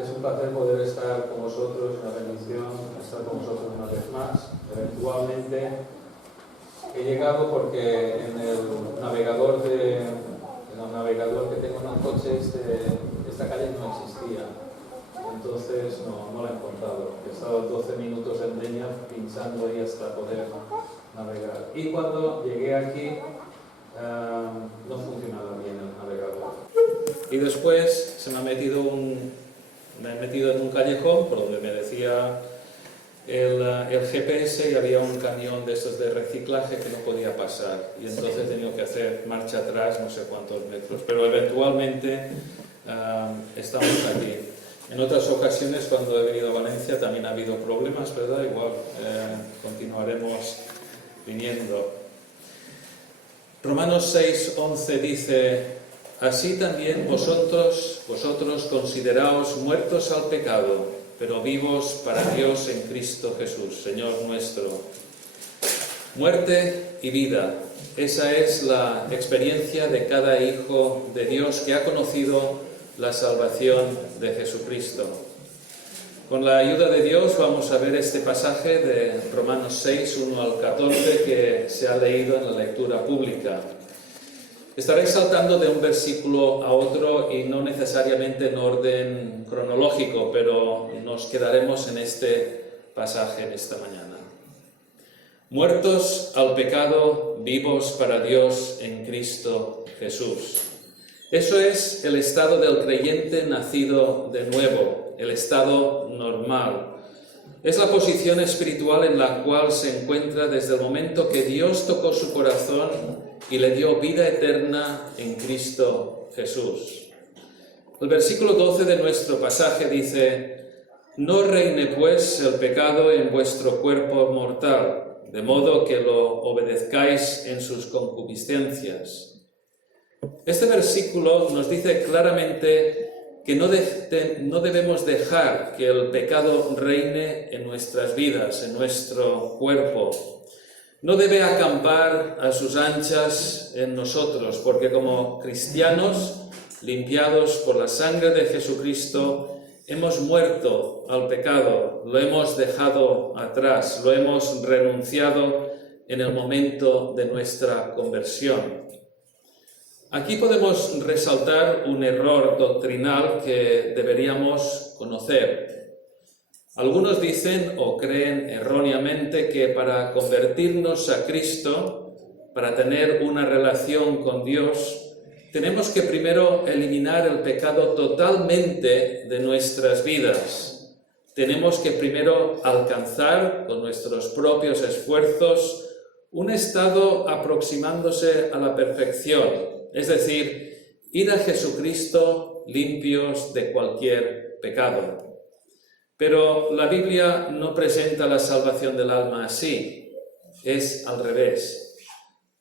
es un placer poder estar con vosotros, una bendición estar con vosotros una vez más. Eventualmente he llegado porque en el navegador que tengo en el coche esta calle no existía. Entonces no la he encontrado. He estado 12 minutos en Deña pinchando ahí hasta poder navegar. Y cuando llegué aquí no funcionaba bien el navegador. Y después se me he metido en un callejón por donde me decía el GPS y había un camión de estos de reciclaje que no podía pasar. Y entonces he tenido que hacer marcha atrás no sé cuántos metros. Pero eventualmente estamos aquí. En otras ocasiones, cuando he venido a Valencia, también ha habido problemas, ¿verdad? Igual continuaremos viniendo. Romanos 6:11 dice: así también vosotros consideraos muertos al pecado, pero vivos para Dios en Cristo Jesús, Señor nuestro. Muerte y vida, esa es la experiencia de cada hijo de Dios que ha conocido la salvación de Jesucristo. Con la ayuda de Dios vamos a ver este pasaje de Romanos 6, 1 al 14 que se ha leído en la lectura pública. Estaré saltando de un versículo a otro y no necesariamente en orden cronológico, pero nos quedaremos en este pasaje en esta mañana. Muertos al pecado, vivos para Dios en Cristo Jesús. Eso es el estado del creyente nacido de nuevo, el estado normal. Es la posición espiritual en la cual se encuentra desde el momento que Dios tocó su corazón y le dio vida eterna en Cristo Jesús. El versículo 12 de nuestro pasaje dice: no reine pues el pecado en vuestro cuerpo mortal, de modo que lo obedezcáis en sus concupiscencias. Este versículo nos dice claramente que no debemos dejar que el pecado reine en nuestras vidas, en nuestro cuerpo. No debe acampar a sus anchas en nosotros, porque como cristianos, limpiados por la sangre de Jesucristo, hemos muerto al pecado, lo hemos dejado atrás, lo hemos renunciado en el momento de nuestra conversión. Aquí podemos resaltar un error doctrinal que deberíamos conocer. Algunos dicen o creen erróneamente que para convertirnos a Cristo, para tener una relación con Dios, tenemos que primero eliminar el pecado totalmente de nuestras vidas. Tenemos que primero alcanzar con nuestros propios esfuerzos un estado aproximándose a la perfección. Es decir, ir a Jesucristo limpios de cualquier pecado. Pero la Biblia no presenta la salvación del alma así, es al revés.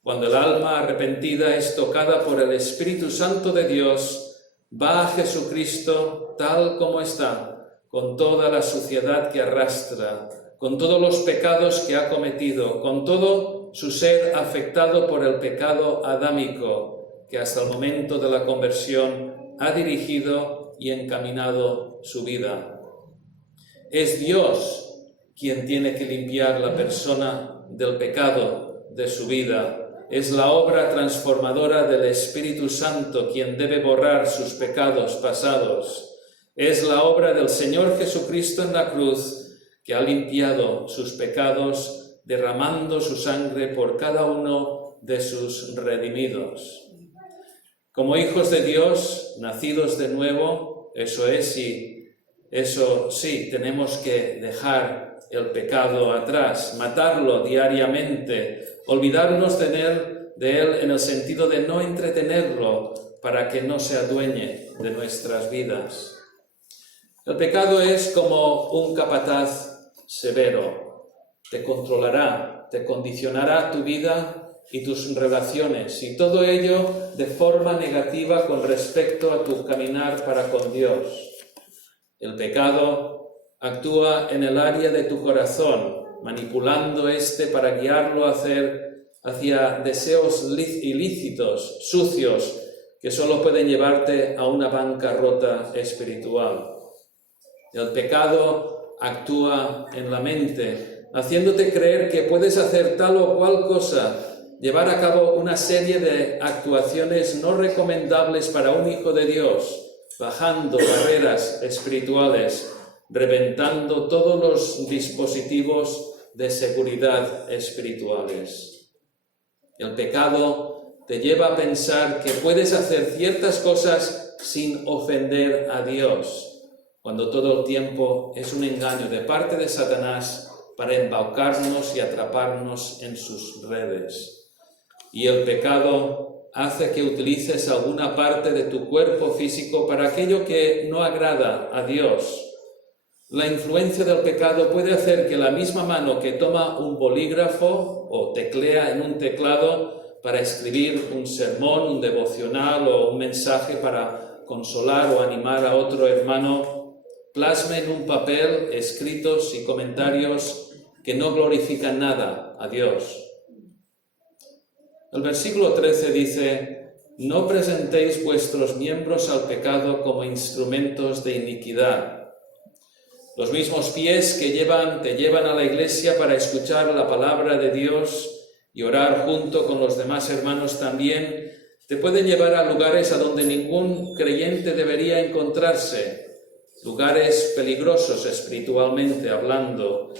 Cuando el alma arrepentida es tocada por el Espíritu Santo de Dios, va a Jesucristo tal como está, con toda la suciedad que arrastra, con todos los pecados que ha cometido, con todo su ser afectado por el pecado adámico, que hasta el momento de la conversión ha dirigido y encaminado su vida. Es Dios quien tiene que limpiar la persona del pecado de su vida. Es la obra transformadora del Espíritu Santo quien debe borrar sus pecados pasados. Es la obra del Señor Jesucristo en la cruz que ha limpiado sus pecados derramando su sangre por cada uno de sus redimidos. Como hijos de Dios, nacidos de nuevo, eso sí, tenemos que dejar el pecado atrás, matarlo diariamente, olvidarnos de él en el sentido de no entretenerlo para que no se adueñe de nuestras vidas. El pecado es como un capataz severo, te controlará, te condicionará tu vida y tus relaciones, y todo ello de forma negativa con respecto a tu caminar para con Dios. El pecado actúa en el área de tu corazón, manipulando para guiarlo hacia deseos ilícitos, sucios, que solo pueden llevarte a una bancarrota espiritual. El pecado actúa en la mente, haciéndote creer que puedes hacer tal o cual cosa, llevar a cabo una serie de actuaciones no recomendables para un hijo de Dios, bajando barreras espirituales, reventando todos los dispositivos de seguridad espirituales. El pecado te lleva a pensar que puedes hacer ciertas cosas sin ofender a Dios, cuando todo el tiempo es un engaño de parte de Satanás para embaucarnos y atraparnos en sus redes. Y el pecado hace que utilices alguna parte de tu cuerpo físico para aquello que no agrada a Dios. La influencia del pecado puede hacer que la misma mano que toma un bolígrafo o teclea en un teclado para escribir un sermón, un devocional o un mensaje para consolar o animar a otro hermano, plasme en un papel escritos y comentarios que no glorifican nada a Dios. El versículo 13 dice: «No presentéis vuestros miembros al pecado como instrumentos de iniquidad». Los mismos pies que te llevan a la iglesia para escuchar la palabra de Dios y orar junto con los demás hermanos también, te pueden llevar a lugares a donde ningún creyente debería encontrarse, lugares peligrosos espiritualmente hablando,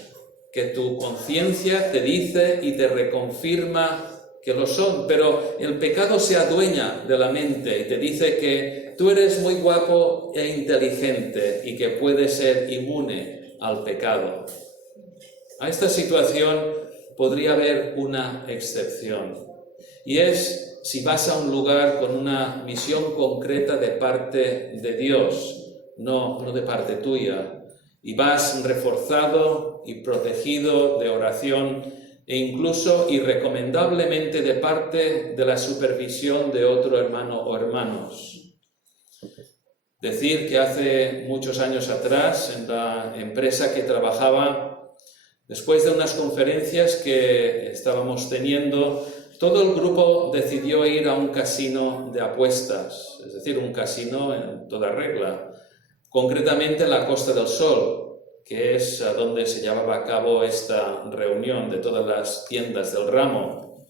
que tu conciencia te dice y te reconfirma que lo son, pero el pecado se adueña de la mente y te dice que tú eres muy guapo e inteligente y que puedes ser inmune al pecado. A esta situación podría haber una excepción, y es si vas a un lugar con una misión concreta de parte de Dios, no de parte tuya, y vas reforzado y protegido de oración e incluso y recomendablemente de parte de la supervisión de otro hermano o hermanos. Decir que hace muchos años atrás, en la empresa que trabajaba, después de unas conferencias que estábamos teniendo, todo el grupo decidió ir a un casino de apuestas, es decir, un casino en toda regla, concretamente en la Costa del Sol, que es a donde se llevaba a cabo esta reunión de todas las tiendas del ramo.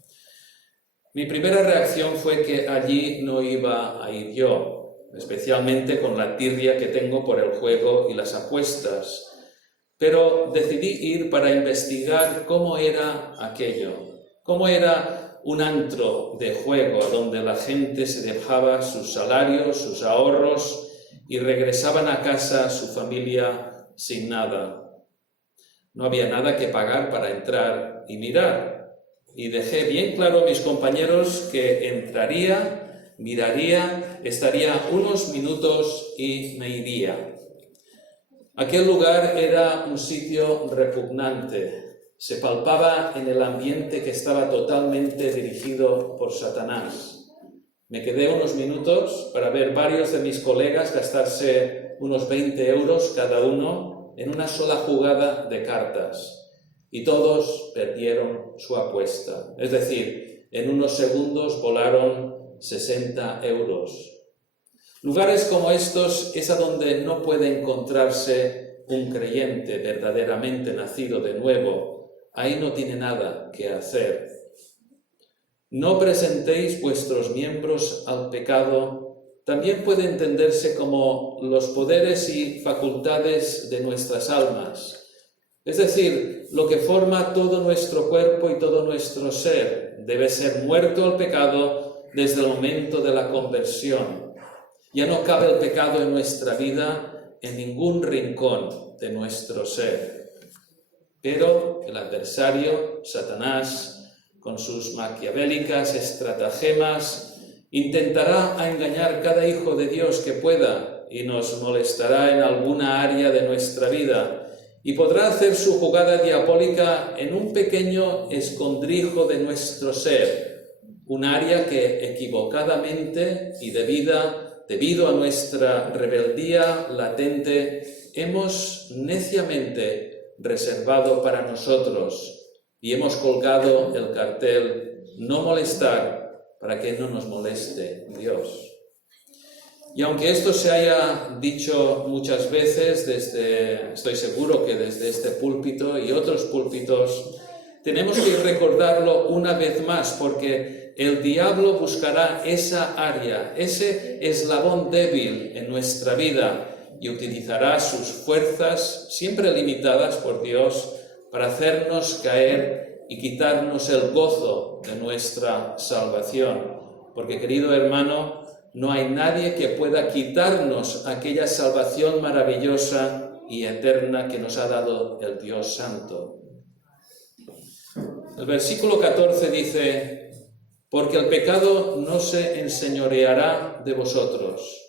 Mi primera reacción fue que allí no iba a ir yo, especialmente con la tirria que tengo por el juego y las apuestas, pero decidí ir para investigar cómo era aquello, cómo era un antro de juego donde la gente se dejaba sus salarios, sus ahorros y regresaban a casa a su familia sin nada. No había nada que pagar para entrar y mirar. Y dejé bien claro a mis compañeros que entraría, miraría, estaría unos minutos y me iría. Aquel lugar era un sitio repugnante. Se palpaba en el ambiente que estaba totalmente dirigido por Satanás. Me quedé unos minutos para ver varios de mis colegas gastarse unos 20 euros cada uno en una sola jugada de cartas, y todos perdieron su apuesta. Es decir, en unos segundos volaron 60 euros. Lugares como estos es a donde no puede encontrarse un creyente verdaderamente nacido de nuevo. Ahí no tiene nada que hacer. No presentéis vuestros miembros al pecado también puede entenderse como los poderes y facultades de nuestras almas, es decir, lo que forma todo nuestro cuerpo y todo nuestro ser. Debe ser muerto al pecado desde el momento de la conversión. Ya no cabe el pecado en nuestra vida en ningún rincón de nuestro ser. Pero el adversario, Satanás, con sus maquiavélicas estratagemas, intentará engañar cada hijo de Dios que pueda y nos molestará en alguna área de nuestra vida y podrá hacer su jugada diabólica en un pequeño escondrijo de nuestro ser, un área que equivocadamente y debido a nuestra rebeldía latente hemos neciamente reservado para nosotros y hemos colgado el cartel «No molestar», para que no nos moleste Dios. Y aunque esto se haya dicho muchas veces, estoy seguro que desde este púlpito y otros púlpitos, tenemos que recordarlo una vez más, porque el diablo buscará esa área, ese eslabón débil en nuestra vida y utilizará sus fuerzas, siempre limitadas por Dios, para hacernos caer y quitarnos el gozo de nuestra salvación. Porque, querido hermano, no hay nadie que pueda quitarnos aquella salvación maravillosa y eterna que nos ha dado el Dios Santo. El versículo 14 dice: porque el pecado no se enseñoreará de vosotros.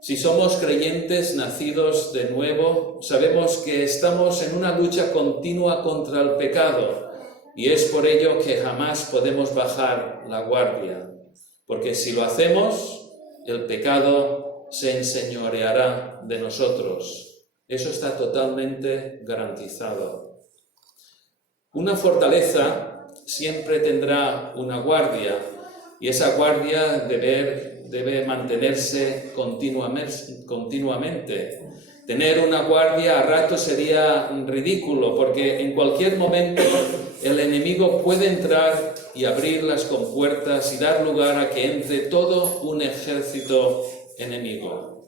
Si somos creyentes nacidos de nuevo, sabemos que estamos en una lucha continua contra el pecado, y es por ello que jamás podemos bajar la guardia. Porque si lo hacemos, el pecado se enseñoreará de nosotros. Eso está totalmente garantizado. Una fortaleza siempre tendrá una guardia, y esa guardia debe mantenerse continuamente. Tener una guardia a ratos sería ridículo, porque en cualquier momento el enemigo puede entrar y abrir las compuertas y dar lugar a que entre todo un ejército enemigo.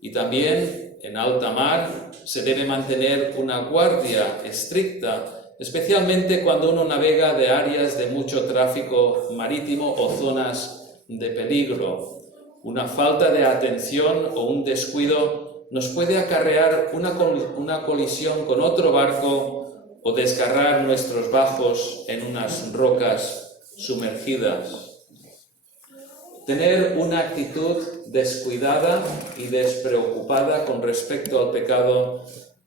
Y también en alta mar se debe mantener una guardia estricta, especialmente cuando uno navega de áreas de mucho tráfico marítimo o zonas de peligro. Una falta de atención o un descuido nos puede acarrear una colisión con otro barco o desgarrar nuestros bajos en unas rocas sumergidas. Tener una actitud descuidada y despreocupada con respecto al pecado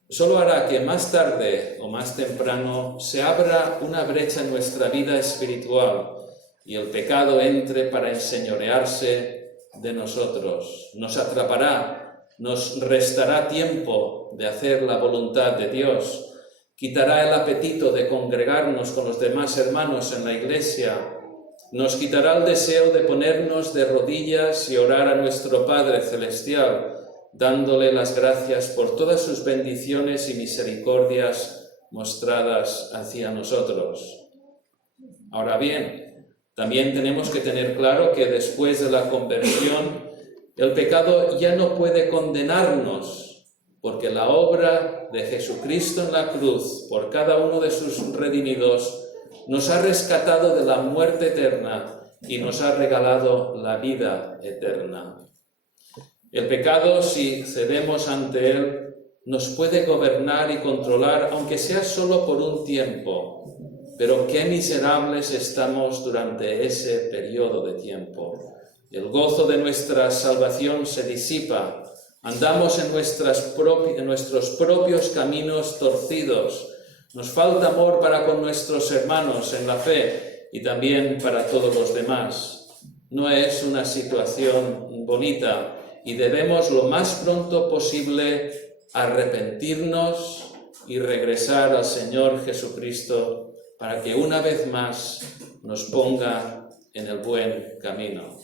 solo hará que más tarde o más temprano se abra una brecha en nuestra vida espiritual y el pecado entre para enseñorearse de nosotros. Nos atrapará, nos restará tiempo de hacer la voluntad de Dios, quitará el apetito de congregarnos con los demás hermanos en la iglesia, nos quitará el deseo de ponernos de rodillas y orar a nuestro Padre Celestial, dándole las gracias por todas sus bendiciones y misericordias mostradas hacia nosotros. Ahora bien, también tenemos que tener claro que después de la conversión, el pecado ya no puede condenarnos, porque la obra de Jesucristo en la cruz, por cada uno de sus redimidos, nos ha rescatado de la muerte eterna y nos ha regalado la vida eterna. El pecado, si cedemos ante él, nos puede gobernar y controlar, aunque sea solo por un tiempo. Pero qué miserables estamos durante ese periodo de tiempo. El gozo de nuestra salvación se disipa. Andamos en nuestros propios caminos torcidos. Nos falta amor para con nuestros hermanos en la fe y también para todos los demás. No es una situación bonita y debemos lo más pronto posible arrepentirnos y regresar al Señor Jesucristo para que una vez más nos ponga en el buen camino.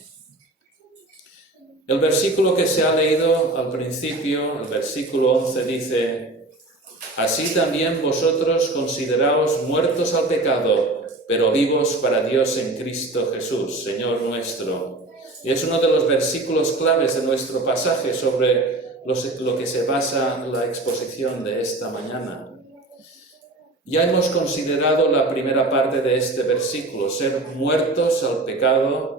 El versículo que se ha leído al principio, el versículo 11, dice: así también vosotros consideraos muertos al pecado, pero vivos para Dios en Cristo Jesús, Señor nuestro. Y es uno de los versículos claves de nuestro pasaje sobre lo que se basa la exposición de esta mañana. Ya hemos considerado la primera parte de este versículo, ser muertos al pecado,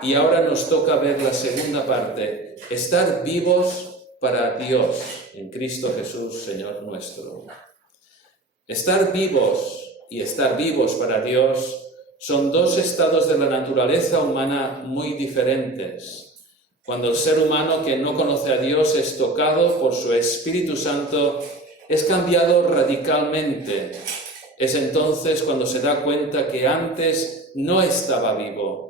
y ahora nos toca ver la segunda parte, estar vivos para Dios en Cristo Jesús, Señor nuestro. Estar vivos y estar vivos para Dios son dos estados de la naturaleza humana muy diferentes. Cuando el ser humano que no conoce a Dios es tocado por su Espíritu Santo, es cambiado radicalmente. Es entonces cuando se da cuenta que antes no estaba vivo.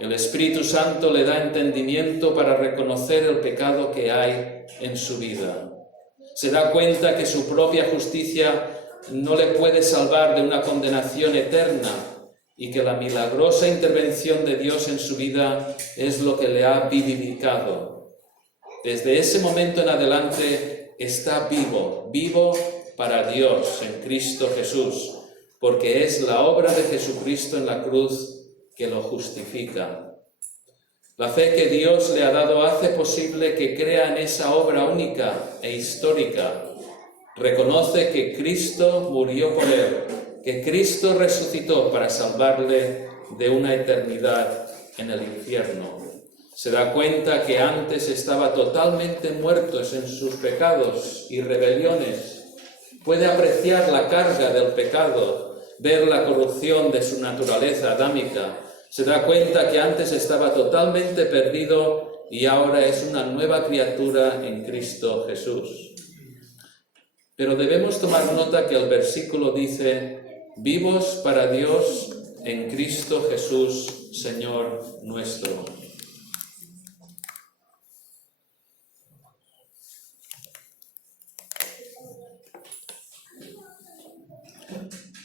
El Espíritu Santo le da entendimiento para reconocer el pecado que hay en su vida. Se da cuenta que su propia justicia no le puede salvar de una condenación eterna y que la milagrosa intervención de Dios en su vida es lo que le ha vivificado. Desde ese momento en adelante está vivo, vivo para Dios en Cristo Jesús, porque es la obra de Jesucristo en la cruz que lo justifica. La fe que Dios le ha dado hace posible que crea en esa obra única e histórica. Reconoce que Cristo murió por él, que Cristo resucitó para salvarle de una eternidad en el infierno. Se da cuenta que antes estaba totalmente muerto en sus pecados y rebeliones. Puede apreciar la carga del pecado, ver la corrupción de su naturaleza adámica. Se da cuenta que antes estaba totalmente perdido y ahora es una nueva criatura en Cristo Jesús. Pero debemos tomar nota que el versículo dice: vivos para Dios en Cristo Jesús, Señor nuestro.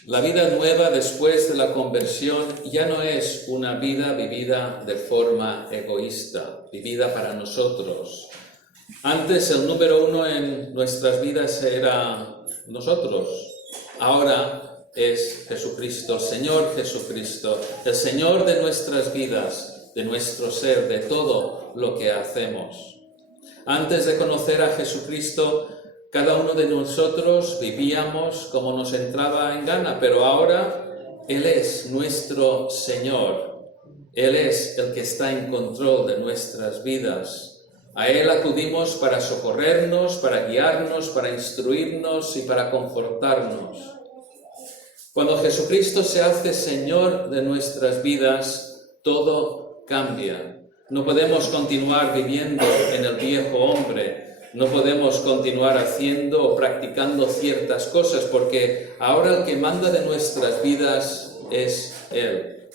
La vida nueva después de la conversión ya no es una vida vivida de forma egoísta, vivida para nosotros. Antes el número uno en nuestras vidas era nosotros. Ahora es Jesucristo, Señor Jesucristo, el Señor de nuestras vidas, de nuestro ser, de todo lo que hacemos. Antes de conocer a Jesucristo, cada uno de nosotros vivíamos como nos entraba en gana, pero ahora Él es nuestro Señor. Él es el que está en control de nuestras vidas. A Él acudimos para socorrernos, para guiarnos, para instruirnos y para confortarnos. Cuando Jesucristo se hace Señor de nuestras vidas, todo cambia. No podemos continuar viviendo en el viejo hombre. No podemos continuar haciendo o practicando ciertas cosas porque ahora el que manda de nuestras vidas es Él.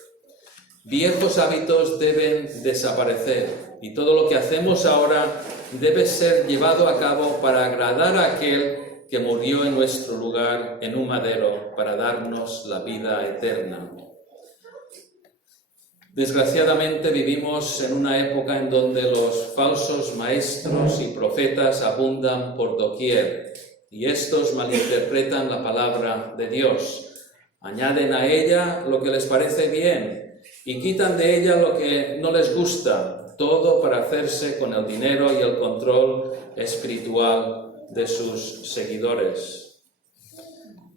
Viejos hábitos deben desaparecer y todo lo que hacemos ahora debe ser llevado a cabo para agradar a aquel que murió en nuestro lugar en un madero para darnos la vida eterna. Desgraciadamente vivimos en una época en donde los falsos maestros y profetas abundan por doquier y estos malinterpretan la palabra de Dios. Añaden a ella lo que les parece bien y quitan de ella lo que no les gusta, todo para hacerse con el dinero y el control espiritual de sus seguidores.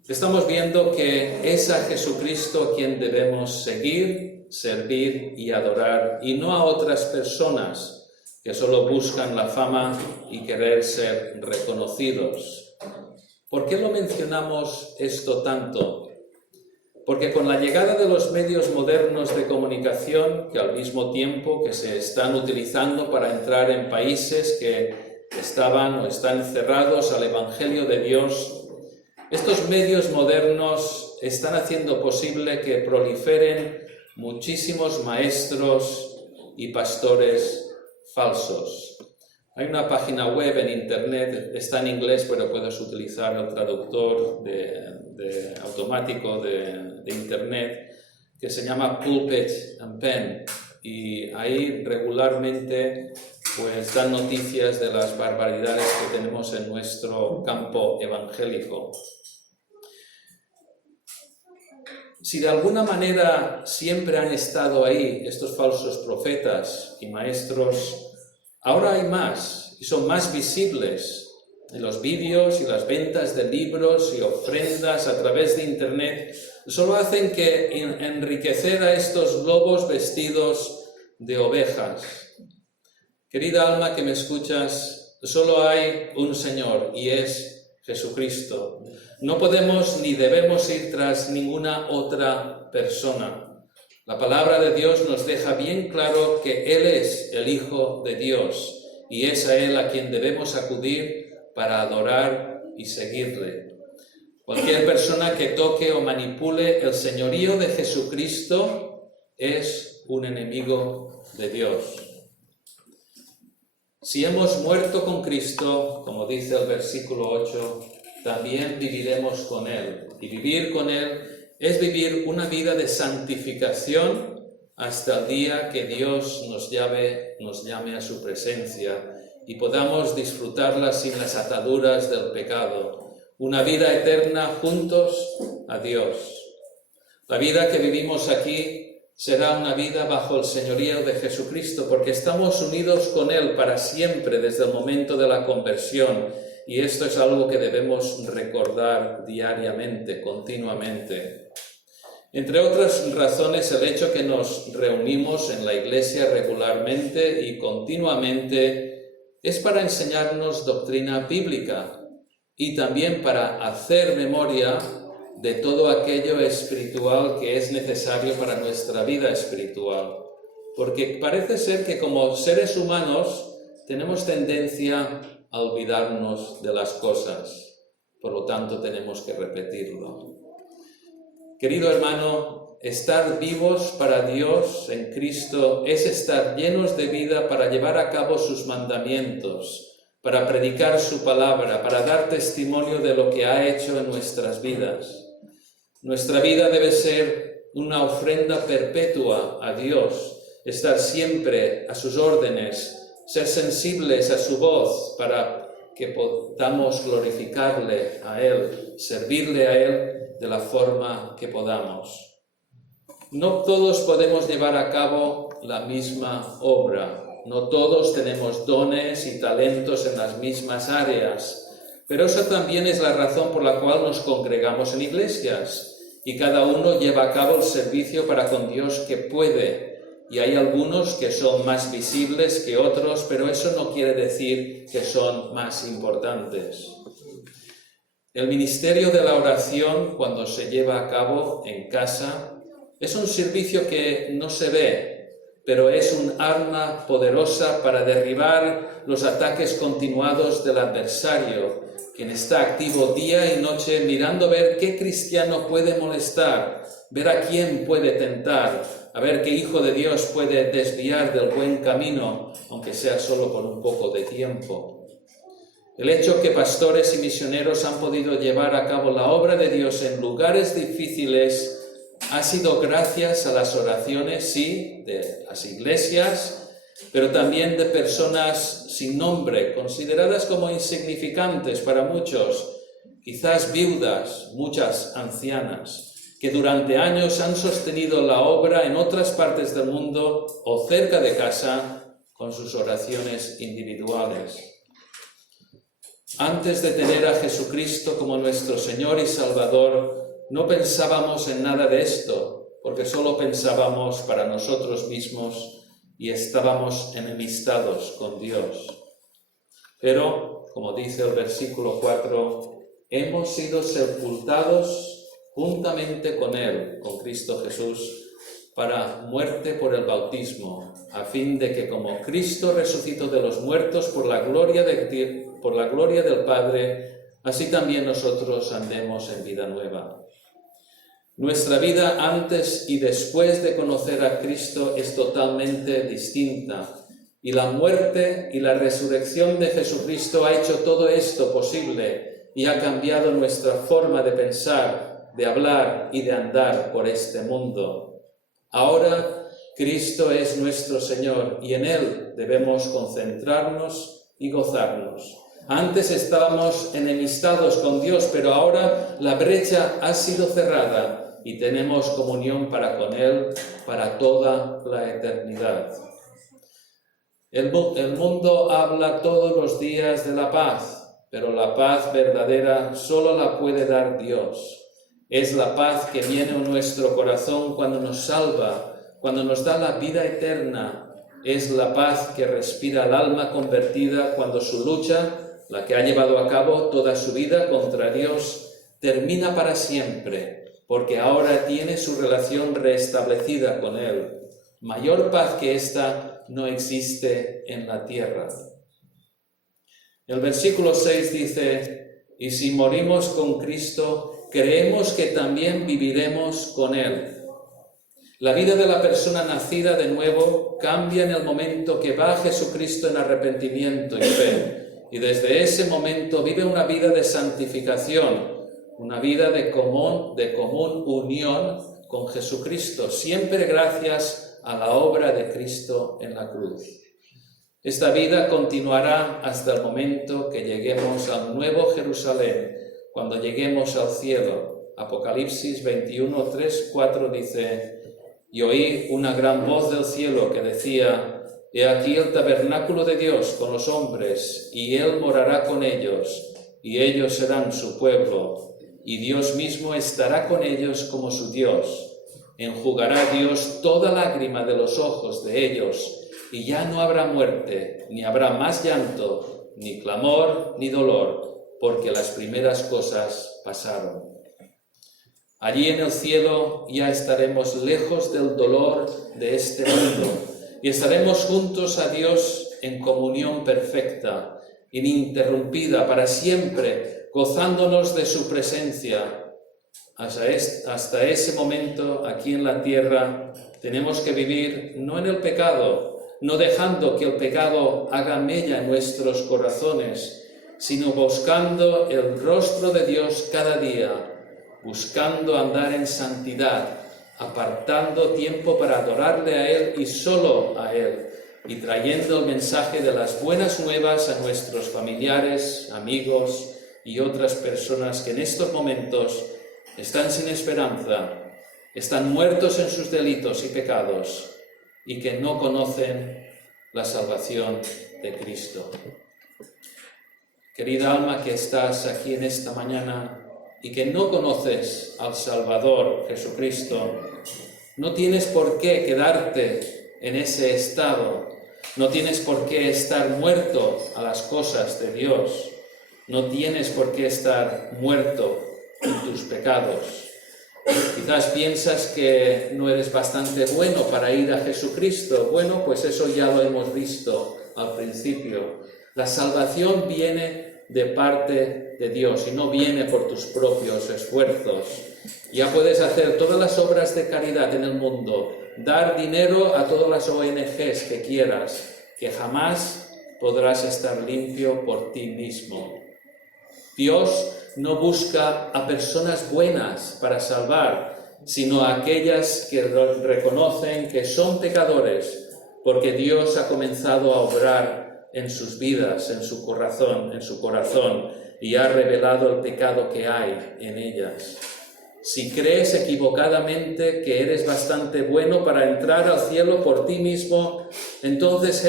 Estamos viendo que es a Jesucristo a quien debemos seguir, servir y adorar, y no a otras personas que solo buscan la fama y querer ser reconocidos. ¿Por qué lo mencionamos esto tanto? Porque con la llegada de los medios modernos de comunicación, que al mismo tiempo que se están utilizando para entrar en países que estaban o están cerrados al Evangelio de Dios, estos medios modernos están haciendo posible que proliferen muchísimos maestros y pastores falsos. Hay una página web en internet, está en inglés, pero puedes utilizar el traductor automático de internet, que se llama Pulpit and Pen, y ahí regularmente pues dan noticias de las barbaridades que tenemos en nuestro campo evangélico. Si de alguna manera siempre han estado ahí estos falsos profetas y maestros, ahora hay más y son más visibles en los vídeos y las ventas de libros y ofrendas a través de internet. Solo hacen que enriquecer a estos lobos vestidos de ovejas. Querida alma que me escuchas, solo hay un Señor y es Jesucristo. No podemos ni debemos ir tras ninguna otra persona. La palabra de Dios nos deja bien claro que Él es el Hijo de Dios y es a Él a quien debemos acudir para adorar y seguirle. Cualquier persona que toque o manipule el señorío de Jesucristo es un enemigo de Dios. Si hemos muerto con Cristo, como dice el versículo 8, también viviremos con Él. Y vivir con Él es vivir una vida de santificación hasta el día que Dios nos llame a su presencia y podamos disfrutarla sin las ataduras del pecado. Una vida eterna juntos a Dios. La vida que vivimos aquí será una vida bajo el señorío de Jesucristo, porque estamos unidos con Él para siempre desde el momento de la conversión, y esto es algo que debemos recordar diariamente, continuamente. Entre otras razones, el hecho que nos reunimos en la Iglesia regularmente y continuamente es para enseñarnos doctrina bíblica y también para hacer memoria de todo aquello espiritual que es necesario para nuestra vida espiritual. Porque parece ser que como seres humanos tenemos tendencia a olvidarnos de las cosas, por lo tanto tenemos que repetirlo. Querido hermano, estar vivos para Dios en Cristo es estar llenos de vida para llevar a cabo sus mandamientos, para predicar su palabra, para dar testimonio de lo que ha hecho en nuestras vidas. Nuestra vida debe ser una ofrenda perpetua a Dios, estar siempre a sus órdenes, ser sensibles a su voz para que podamos glorificarle a Él, servirle a Él de la forma que podamos. No todos podemos llevar a cabo la misma obra, no todos tenemos dones y talentos en las mismas áreas, pero esa también es la razón por la cual nos congregamos en iglesias y cada uno lleva a cabo el servicio para con Dios que puede. Y hay algunos que son más visibles que otros, pero eso no quiere decir que son más importantes. El ministerio de la oración, cuando se lleva a cabo en casa, es un servicio que no se ve, pero es un arma poderosa para derribar los ataques continuados del adversario, quien está activo día y noche mirando a ver qué cristiano puede molestar, ver a quién puede tentar, a ver qué hijo de Dios puede desviar del buen camino, aunque sea solo por un poco de tiempo. El hecho que pastores y misioneros han podido llevar a cabo la obra de Dios en lugares difíciles ha sido gracias a las oraciones, sí, de las iglesias, pero también de personas sin nombre, consideradas como insignificantes para muchos, quizás viudas, muchas ancianas, que durante años han sostenido la obra en otras partes del mundo o cerca de casa con sus oraciones individuales. Antes de tener a Jesucristo como nuestro Señor y Salvador, no pensábamos en nada de esto, porque solo pensábamos para nosotros mismos y estábamos enemistados con Dios. Pero, como dice el versículo 4, hemos sido sepultados juntamente con Él, con Cristo Jesús, para muerte por el bautismo, a fin de que como Cristo resucitó de los muertos por la gloria del Padre, así también nosotros andemos en vida nueva. Nuestra vida antes y después de conocer a Cristo es totalmente distinta, y la muerte y la resurrección de Jesucristo ha hecho todo esto posible y ha cambiado nuestra forma de pensar, de hablar y de andar por este mundo. Ahora Cristo es nuestro Señor y en Él debemos concentrarnos y gozarnos. Antes estábamos enemistados con Dios, pero ahora la brecha ha sido cerrada y tenemos comunión para con Él para toda la eternidad. El mundo habla todos los días de la paz, pero la paz verdadera solo la puede dar Dios. Es la paz que viene a nuestro corazón cuando nos salva, cuando nos da la vida eterna. Es la paz que respira el alma convertida cuando su lucha, la que ha llevado a cabo toda su vida contra Dios, termina para siempre, porque ahora tiene su relación restablecida con Él. Mayor paz que esta no existe en la tierra. El versículo 6 dice, y si morimos con Cristo, creemos que también viviremos con Él. La vida de la persona nacida de nuevo cambia en el momento que va a Jesucristo en arrepentimiento y fe, y desde ese momento vive una vida de santificación, una vida de común unión con Jesucristo, siempre gracias a la obra de Cristo en la cruz. Esta vida continuará hasta el momento que lleguemos al nuevo Jerusalén, cuando lleguemos al cielo. Apocalipsis 21, 3, 4 dice: y oí una gran voz del cielo que decía: he aquí el tabernáculo de Dios con los hombres, y Él morará con ellos, y ellos serán su pueblo, y Dios mismo estará con ellos como su Dios. Enjugará Dios toda lágrima de los ojos de ellos, y ya no habrá muerte, ni habrá más llanto, ni clamor, ni dolor, porque las primeras cosas pasaron. Allí en el cielo ya estaremos lejos del dolor de este mundo y estaremos juntos a Dios en comunión perfecta, ininterrumpida para siempre, gozándonos de su presencia. Hasta ese momento, aquí en la tierra, tenemos que vivir no en el pecado, no dejando que el pecado haga mella en nuestros corazones, sino buscando el rostro de Dios cada día, buscando andar en santidad, apartando tiempo para adorarle a Él y solo a Él, y trayendo el mensaje de las buenas nuevas a nuestros familiares, amigos y otras personas que en estos momentos están sin esperanza, están muertos en sus delitos y pecados y que no conocen la salvación de Cristo. Querida alma que estás aquí en esta mañana y que no conoces al Salvador Jesucristo, no tienes por qué quedarte en ese estado, no tienes por qué estar muerto a las cosas de Dios, no tienes por qué estar muerto en tus pecados. Quizás piensas que no eres bastante bueno para ir a Jesucristo. Bueno, pues eso ya lo hemos visto al principio. La salvación viene de parte de Dios y no viene por tus propios esfuerzos. Ya puedes hacer todas las obras de caridad en el mundo, dar dinero a todas las ONGs que quieras, que jamás podrás estar limpio por ti mismo. Dios no busca a personas buenas para salvar, sino a aquellas que reconocen que son pecadores, porque Dios ha comenzado a obrar en sus vidas, en su corazón, y ha revelado el pecado que hay en ellas. Si crees equivocadamente que eres bastante bueno para entrar al cielo por ti mismo, entonces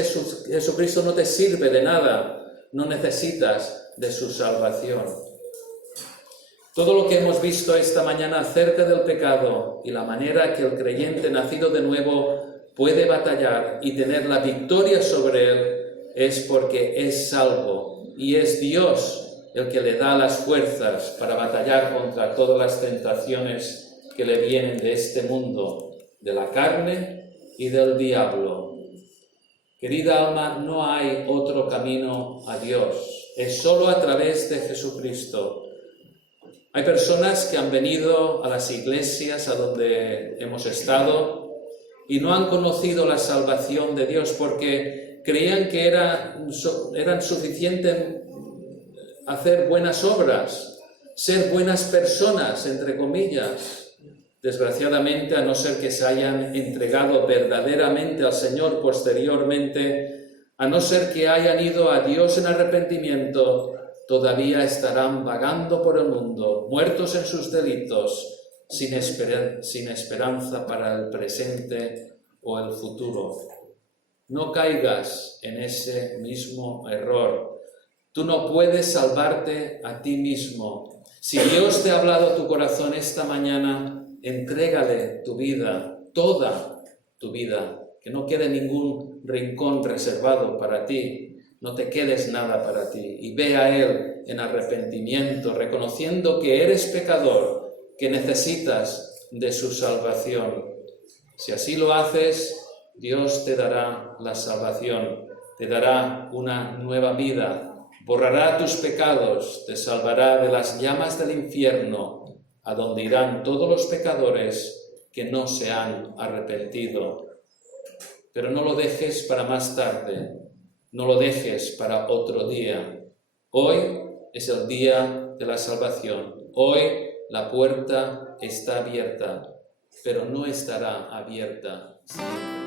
Jesucristo no te sirve de nada, no necesitas de su salvación. Todo lo que hemos visto esta mañana acerca del pecado y la manera que el creyente nacido de nuevo puede batallar y tener la victoria sobre él es porque es salvo y es Dios el que le da las fuerzas para batallar contra todas las tentaciones que le vienen de este mundo, de la carne y del diablo. Querida alma, no hay otro camino a Dios, es solo a través de Jesucristo. Hay personas que han venido a las iglesias a donde hemos estado y no han conocido la salvación de Dios porque creían que eran suficientes hacer buenas obras, ser buenas personas, entre comillas. Desgraciadamente, a no ser que se hayan entregado verdaderamente al Señor posteriormente, a no ser que hayan ido a Dios en arrepentimiento, todavía estarán vagando por el mundo, muertos en sus delitos, sin esperanza para el presente o el futuro. No caigas en ese mismo error. Tú no puedes salvarte a ti mismo. Si Dios te ha hablado a tu corazón esta mañana, entrégale tu vida, toda tu vida, que no quede ningún rincón reservado para ti. No te quedes nada para ti y ve a Él en arrepentimiento, reconociendo que eres pecador, que necesitas de su salvación. Si así lo haces, Dios te dará la salvación, te dará una nueva vida, borrará tus pecados, te salvará de las llamas del infierno, a donde irán todos los pecadores que no se han arrepentido. Pero no lo dejes para más tarde. No lo dejes para otro día. Hoy es el día de la salvación. Hoy la puerta está abierta, pero no estará abierta siempre.